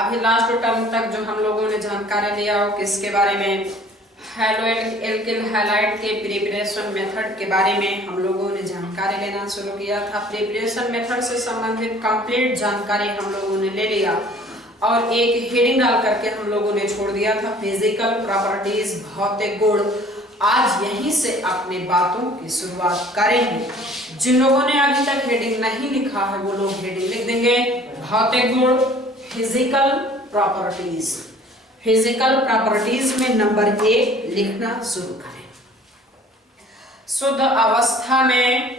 अभी last term तक जो हम लोगों ने जानकारी लिया हो किसके बारे में, हैलोइड एल्किल हैलाइड के प्रिपरेशन मेथड के बारे में हम लोगों ने जानकारी लेना शुरू किया था। प्रिपरेशन मेथड से संबंधित कंप्लीट जानकारी हम लोगों ने ले लिया और एक हेडिंग डाल करके हम लोगों ने छोड़ दिया था फिजिकल प्रॉपर्टीज, भौतिक गुण। आज यहीं से अपने बातों की शुरुआत करेंगे। जिन लोगों ने अभी तक हेडिंग नहीं लिखा है वो लोग हेडिंग लिख देंगे, भौतिक गुण, फिजिकल प्रॉपर्टीज। फिजिकल प्रॉपर्टीज में नंबर 1 लिखना शुरू करें। शुद्ध अवस्था में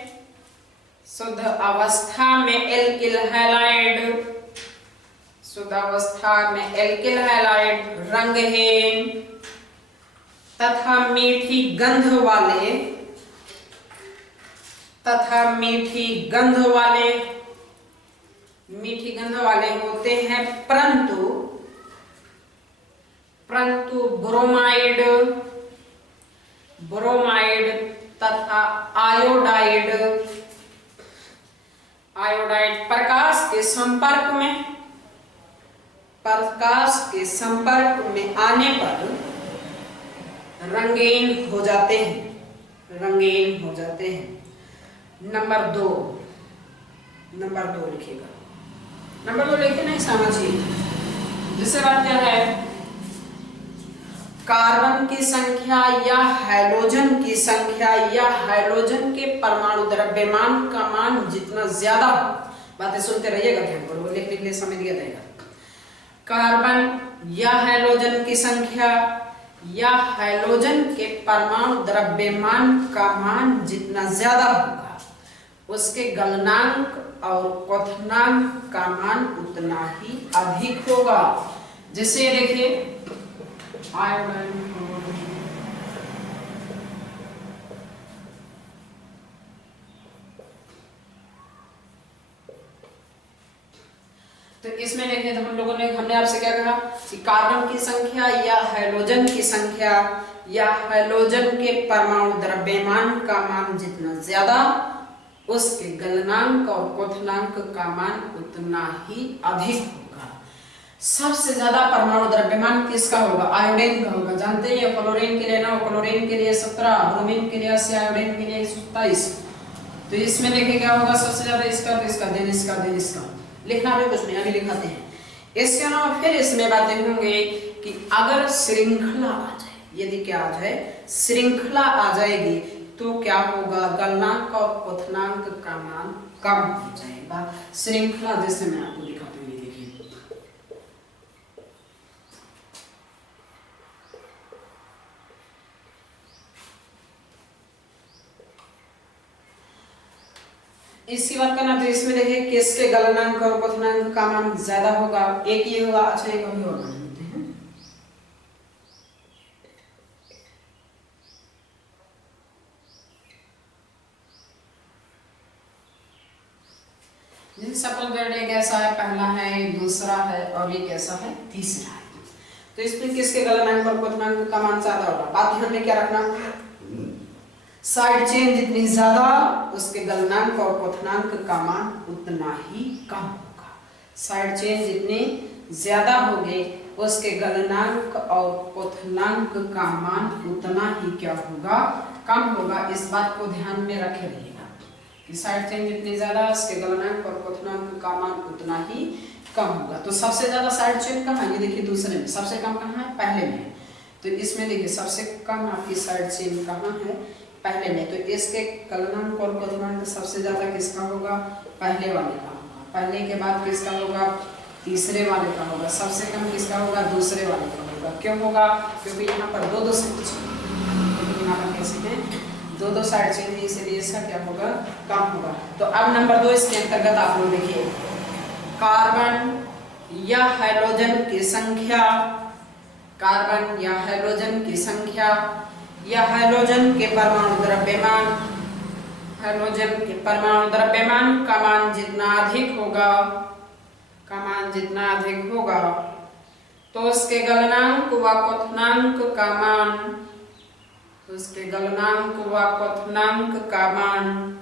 एल्किल हैलाइड, शुद्ध अवस्था में एल्किल हैलाइड रंगहीन तथा मीठी गंध वाले होते हैं, परंतु ब्रोमाइड तथा आयोडाइड प्रकाश के संपर्क में आने पर रंगीन हो जाते हैं। नंबर 2 लिखिएगा। नंबर 2 लिखे नहीं समझिए। दूसरी बात क्या है, कार्बन की संख्या या हाइड्रोजन की संख्या या हाइड्रोजन के परमाणु द्रव्यमान का मान जितना ज्यादा, बातें सुनते रहिएगा, ध्यान करो, लिखने के लिए समय दिया जाएगा। कार्बन या हाइड्रोजन की संख्या या हाइड्रोजन के परमाणु द्रव्यमान का मान जितना ज्यादा होगा उसके गलनांक और क्वथनांक का मान उतना ही अधिक होगा। जैसे देखिए तो इसमें देखें तो हमने आपसे क्या कहा कि कार्बन की संख्या या हाइड्रोजन की संख्या या हाइड्रोजन के परमाणु द्रव्यमान का मान जितना ज्यादा उसके गलनांक और क्वथनांक का मान उतना ही अधिक होगा। सबसे ज्यादा परमाणु द्रव्यमान किसका होगा? आयोडीन का होगा। जानते हैं क्लोरीन के लिए 9, क्लोरीन के लिए 17, ब्रोमीन के लिए 80, आयोडीन के लिए 127। तो इसमें देखिए क्या होगा, सबसे ज्यादा इसका, तो इसका दिन इसका, दिन इसका। लिखना भी कुछ नहीं, अभी लिखाते हैं। इसके अलावा फिर इसमें बातें होंगे कि अगर श्रृंखला आ जाए, यदि क्या आ जाए, श्रृंखला आ जाएगी तो क्या होगा, गलनांक और क्वथनांक का मान कम हो जाएगा। श्रृंखला जैसे मैं आपको दिखाता हूँ, ये देखिए इसकी बात करना, तो इसमें देखिए किसके गलनांक और क्वथनांक का मान ज्यादा होगा। एक ये होगा, अच्छा एक अभी और बनाते हैं। जैसे सपोज दैट ये कैसा है, पहला है, दूसरा है और ये कैसा है, तीसरा है। तो इसमें किसके गलनांक और क्वथनांक का मान ज्यादा होगा। बात ध्यान में क्या रखना, साइड चेन जितनी ज्यादा उसके गलनांक और क्वथनांक का मान उतना ही कम होगा। साइड चेन जितनी ज्यादा होगी उसके गलनांक और क्वथनांक का मान उतना ही क्या होगा, कम होगा। इस बात को ध्यान में रखे रहिएगा कि साइड चेन जितनी ज्यादा उसके गलनांक और क्वथनांक का मान उतना ही कम होगा। तो सबसे ज्यादा साइड चेन कहाँ है, ये देखिए दूसरे में। सबसे कम कहाँ है, पहले में। तो इसमें देखिए सबसे कम आपकी साइड चेन कहाँ है, पहले में। तो इसके गलनांक और क्वथनांक सबसे ज्यादा किसका होगा, पहले वाले का होगा। पहले के बाद किसका होगा, तीसरे वाले का होगा। सबसे कम किसका होगा, दूसरे वाले का होगा। क्यों होगा, क्योंकि यहाँ पर दो साइड चेन, यहाँ पर कैसे हैं, दो साइड चेन है, इसलिए इसका क्या होगा, कम होगा। तो अब नंबर 2 इसके अंतर्गत आप लोग देखिए, कार्बन या हाइड्रोजन की संख्या, कार्बन या हाइड्रोजन की संख्या या हाइड्रोजन के परमाणु द्रव्यमान, हाइड्रोजन के परमाणु द्रव्यमान का मान जितना अधिक होगा, का मान जितना अधिक होगा तो उसके गलनांक व क्वथनांक का मान, उसके गलनांक व क्वथनांक का मान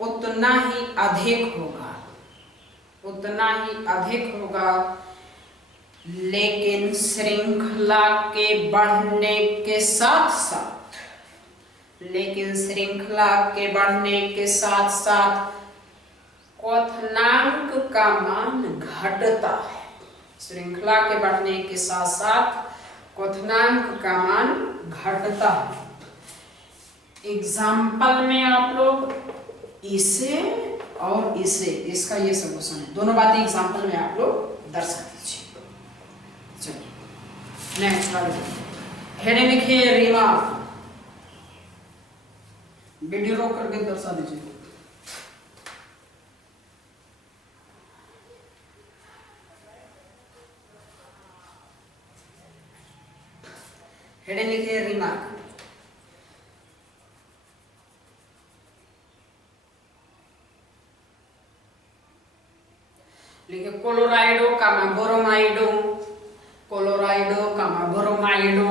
उतना ही अधिक होगा, उतना ही अधिक होगा। लेकिन श्रृंखला के बढ़ने के साथ साथ, लेकिन श्रृंखला के बढ़ने के साथ साथ क्वथनांक का मान घटता है। श्रृंखला के बढ़ने के साथ साथ क्वथनांक का मान घटता है। एग्जाम्पल में आप लोग इसे और इसे, इसका ये सॉल्यूशन है, दोनों बातें एग्जाम्पल में आप लोग दर्शा दीजिए। चलिए नेक्स्ट वाले हेडिंग लिखिए रिमार्क, वीडियो रोक करके दर्शा दीजिए। हेडिंग लिखिए रिमार्क। लिखिए क्लोराइडो कामा बोरोमाइडो, क्लोराइडो कामा बोरोमाइडो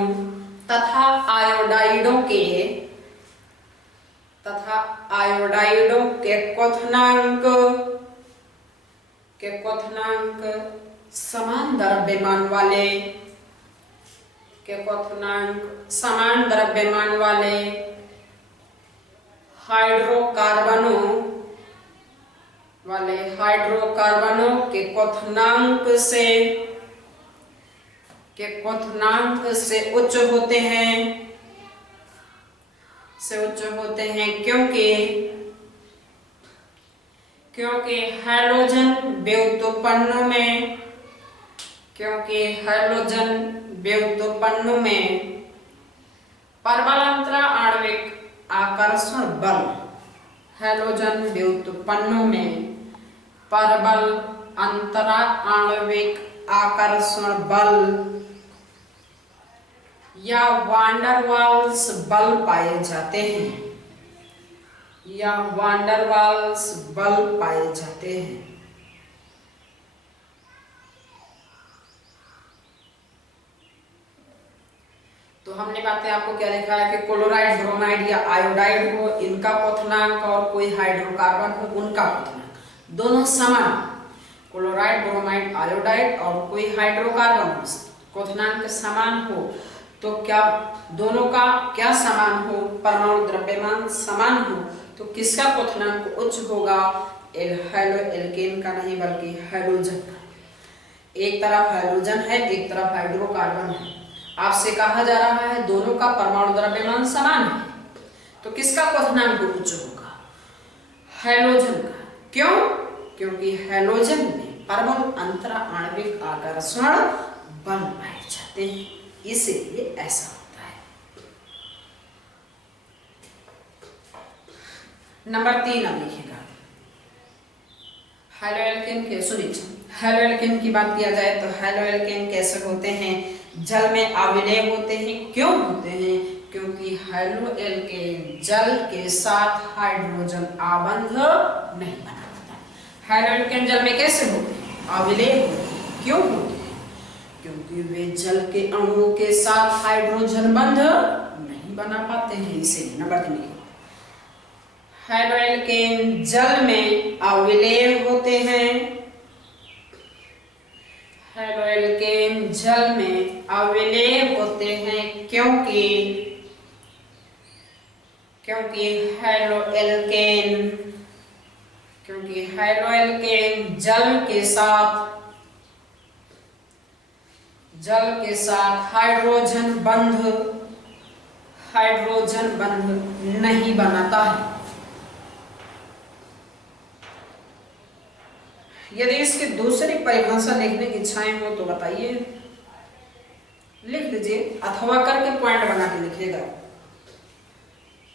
तथा आयोडाइडो के क्वथनांक समान द्रव्यमान वाले, के क्वथनांक समान द्रव्यमान वाले हाइड्रोकार्बनों के क्वथनांक से उच्च होते हैं, क्योंकि हैलोजन व्युत्पन्नों में परबल अंतरा आणविक आकर्षण बल, हैलोजन व्युत्पन्नों में परबल अंतरा आणविक आकर्षण बल या वांडरवाल्स बल पाए जाते हैं, तो हमने बातें आपको क्या लिखा है कि क्लोराइड, ब्रोमाइड या आयोडाइड हो, इनका क्वथनांक और कोई हाइड्रोकार्बन हो उनका क्वथनांक दोनों समान, क्लोराइड, ब्रोमाइड, आयोडाइड और कोई हाइड्रोकार्बन हो, क्वथनांक समान हो, तो क्या दोनों का क्या समान हो, परमाणु द्रव्यमान समान हो, तो किसका क्वथनांक उच्च होगा? एल्केन का नहीं बल्कि हैलोजन का। एक तरफ हैलोजन है, एक तरफ हाइड्रोकार्बन है। आपसे कहा जा रहा है दोनों का परमाणु द्रव्यमान समान है, तो किसका क्वथनांक उच्च होगा? हैलोजन का। क्यों? क्योंकि हैलोजन में परमाणु अंतरा आणविक आकर्षण बल पाए जाते हैं, इसीलिए ऐसा होता है। नंबर 3 अब लिखिएगा हैलोएल्केन के। सुनिए, हैलोएल्केन की बात किया जाए तो हैलोएल्केन कैसे होते हैं? जल में अविलेय होते हैं। क्यों होते हैं? क्योंकि हैलोएल्केन जल के साथ हाइड्रोजन आबंध नहीं बनाता। हैलोएल्केन जल में कैसे होते हैं? अविलेय होते हैं। क्यों होते हैं? क्योंकि वे जल के अणुओं के साथ हाइड्रोजन बंध नहीं बना पाते हैं, इसीलिए। नंबर 3 हैलोएल्केन जल में अविलेय होते हैं। हैलोएल्केन जल में अविलेय होते हैं क्योंकि हैलोएल्केन जल के साथ हाइड्रोजन बंध नहीं बनाता है। यदि इसकी दूसरी परिभाषा लिखने की इच्छाएं हो तो बताइए, लिख लीजिए, अथवा करके पॉइंट बना के लिखिएगा।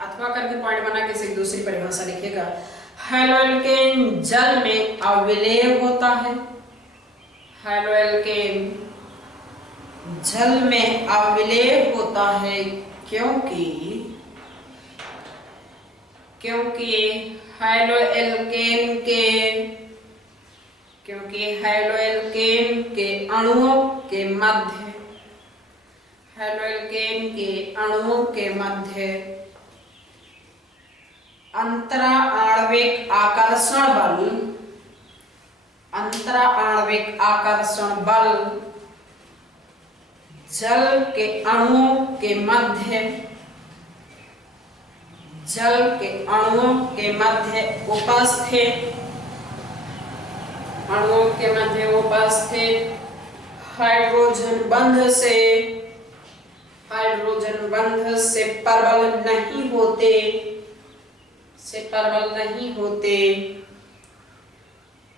अथवा करके पॉइंट बना के इसकी दूसरी परिभाषा लिखिएगा। हैलोएल्केन जल में अविलेय होता है। हैलोएल्केन जल में अविलेय होता है क्योंकि हैलोएल्केन के अणुओं के मध्य अंतरा आणविक आकर्षण बल जल के अणुओं के मध्य, जल के अणुओं के मध्य उपस्थित, अणुओं के मध्य उपस्थित हाइड्रोजन बंध से, हाइड्रोजन बंध से प्रबल नहीं होते, से प्रबल नहीं होते,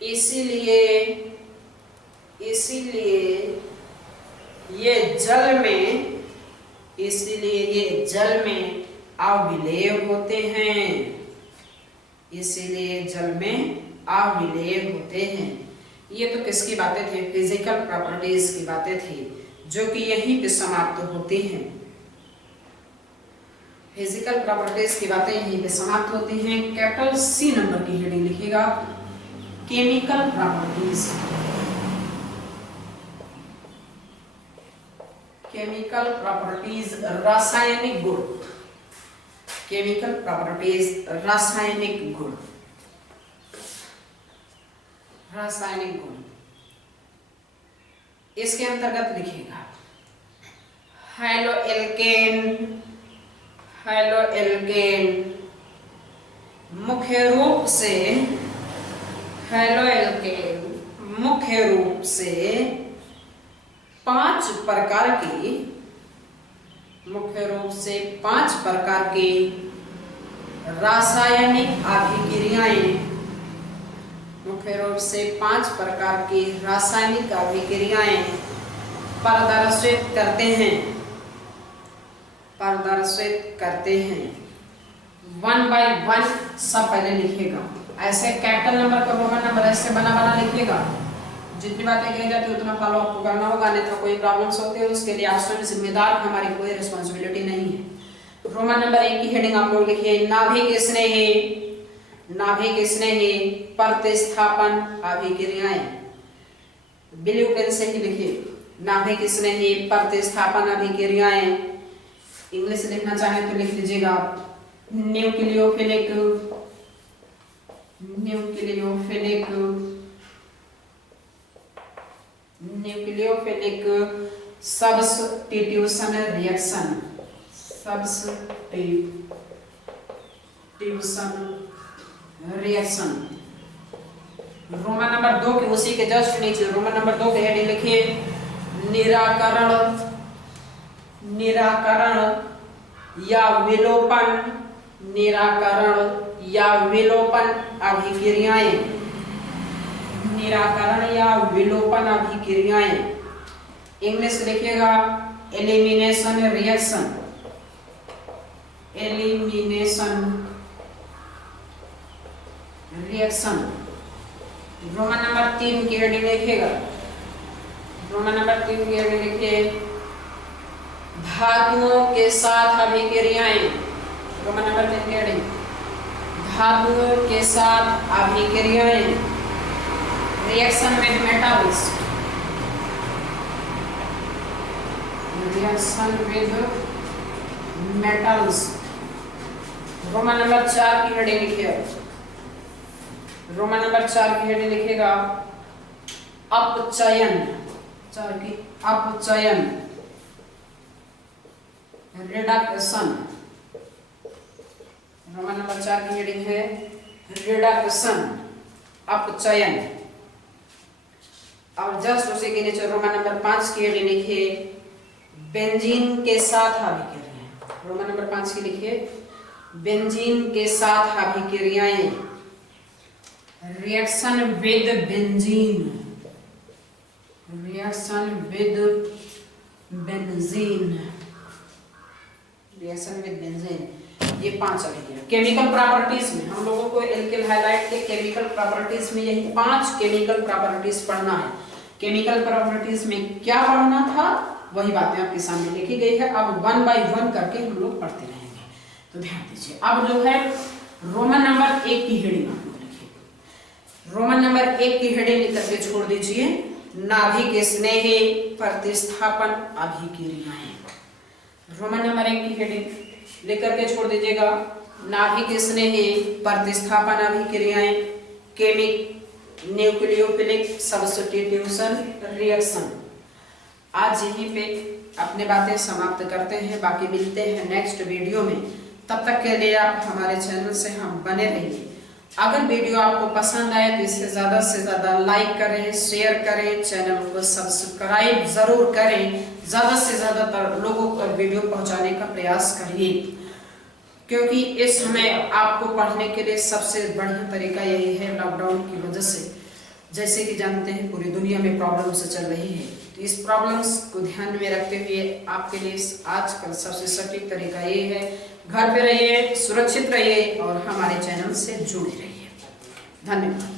इसीलिए ये जल में, इसलिए ये जल में अविलेय होते हैं, इसीलिए जल में अविलेय होते हैं। ये तो किसकी बातें थी? फिजिकल प्रॉपर्टीज की बातें थी, जो कि यहीं पे समाप्त होती हैं। फिजिकल प्रॉपर्टीज की बातें यहीं पे समाप्त होती हैं। कैपिटल सी नंबर की हेडिंग लिखिएगा, केमिकल प्रॉपर्टीज। केमिकल प्रॉपर्टीज रासायनिक गुण, केमिकल प्रॉपर्टीज रासायनिक गुण, रासायनिक गुण। इसके अंतर्गत लिखिएगा हेलो एल्केन, हेलो एल्केन मुख्य रूप से, हेलो एल्केन मुख्य रूप से 5 प्रकार की, मुख्य रूप से 5 प्रकार की रासायनिक अभिक्रियाएं, मुख्य रूप से 5 प्रकार की रासायनिक अभिक्रियाएं प्रदर्शित करते हैं, प्रदर्शित करते हैं। 1 by 1 सब पहले लिखिएगा, ऐसे कैपिटल नंबर का रोमन नंबर ऐसे बना बना लिखिएगा। जितनी बातें कही जाती है उतना फॉलो आपको करना होगा, नहीं तो कोई प्रॉब्लम्स होती है उसके लिए आप स्वयं जिम्मेदार, हमारी कोई रिस्पॉन्सिबिलिटी नहीं है। रोमन नंबर 1 की हेडिंग आप लोग लिखिए, नाभिक स्नेही, नाभिक स्नेही प्रतिस्थापन अभिक्रियाएं। ब्लू पेन से ही लिखिए, नाभिक स्नेही प्रतिस्थापन अभिक्रियाएं। इंग्लिश लिखना चाहे तो लिख लीजिएगा nucleophilic, nucleophilic, nucleophilic substitution reaction, substitution reaction. Roman number 2 के उसी के जस्ट नीचे रोमन नंबर 2 के हेडिंग लिखिए, निराकरण, निराकरण या विलोपन, निराकरण या विलोपन अभिक्रियाएं, निराकरण या विलोपन अभिक्रियाएं। इंग्लिश लिखिएगा elimination reaction, elimination reaction. Roman number 3 की हेडिंग लिखिएगा, रोमन नंबर 3 की हेडिंग लिखिए, धातुओं के साथ अभिक्रियाएं। रोमन नंबर 3 की हेडिंग, धातुओं के साथ अभिक्रियाएं, reaction with metals, reaction with metals. Roman number 4 की हेडिंग लिखिए, रोमन नंबर 4 की हेडिंग लिखिएगा अपचयन, 4 की अपचयन, रिडक्शन। रोमन नंबर 4 की हेडिंग है रिडक्शन, अपचयन। और जस्ट उसी के नीचे रोमन नंबर 5 की हेडिंग लिखिए बेंजीन के साथ अभिक्रियाएं। रोमन नंबर 5 की लिखिए बेंजीन के साथ अभिक्रियाएं, reaction with benzene, reaction with benzene, reaction with benzene. ये 5 अभिक्रिया केमिकल प्रॉपर्टीज में हम लोगों को एल्किल हाइलाइट के केमिकल प्रॉपर्टीज में यही 5 केमिकल प्रॉपर्टीज पढ़ना है। केमिकल प्रॉपर्टीज में क्या पढ़ना था वही बातें आपके सामने लिखी गई है। अब 1 by 1 करके हम लोग पढ़ते रहेंगे, तो ध्यान दीजिए। अब जो है रोमन नंबर 1 की हेडिंग आप लोग लिखिए, रोमन नंबर 1 की हेडिंग लिख करके छोड़ दीजिए नाभिक स्नेही प्रतिस्थापन अभिक्रियाएं। रोमन नंबर 1 की हेडिंग लिख करके छोड़ दीजिएगा नाभिक स्नेही प्रतिस्थापन अभिक्रियाएं, केमिक न्यूक्लियोफिलिक सब्स्टिट्यूशन रिएक्शन। आज यहीं पे अपने बातें समाप्त करते हैं, बाकी मिलते हैं नेक्स्ट वीडियो में। तब तक के लिए आप हमारे चैनल से हम बने रहिए। अगर वीडियो आपको पसंद आए तो इसे ज़्यादा से ज़्यादा लाइक करें, शेयर करें, चैनल को सब्सक्राइब ज़रूर करें, ज़्यादा से ज़्यादा लोगों को वीडियो पहुंचाने का प्रयास करिए, क्योंकि इस समय आपको पढ़ने के लिए सबसे बढ़िया तरीका यही है। लॉकडाउन की वजह से जैसे कि जानते हैं पूरी दुनिया में प्रॉब्लम्स चल रही है, तो इस प्रॉब्लम्स को ध्यान में रखते हुए आपके लिए आज का सबसे सटीक तरीका ये है, घर पे रहिए, सुरक्षित रहिए और हमारे चैनल से जुड़े रहिए। धन्यवाद।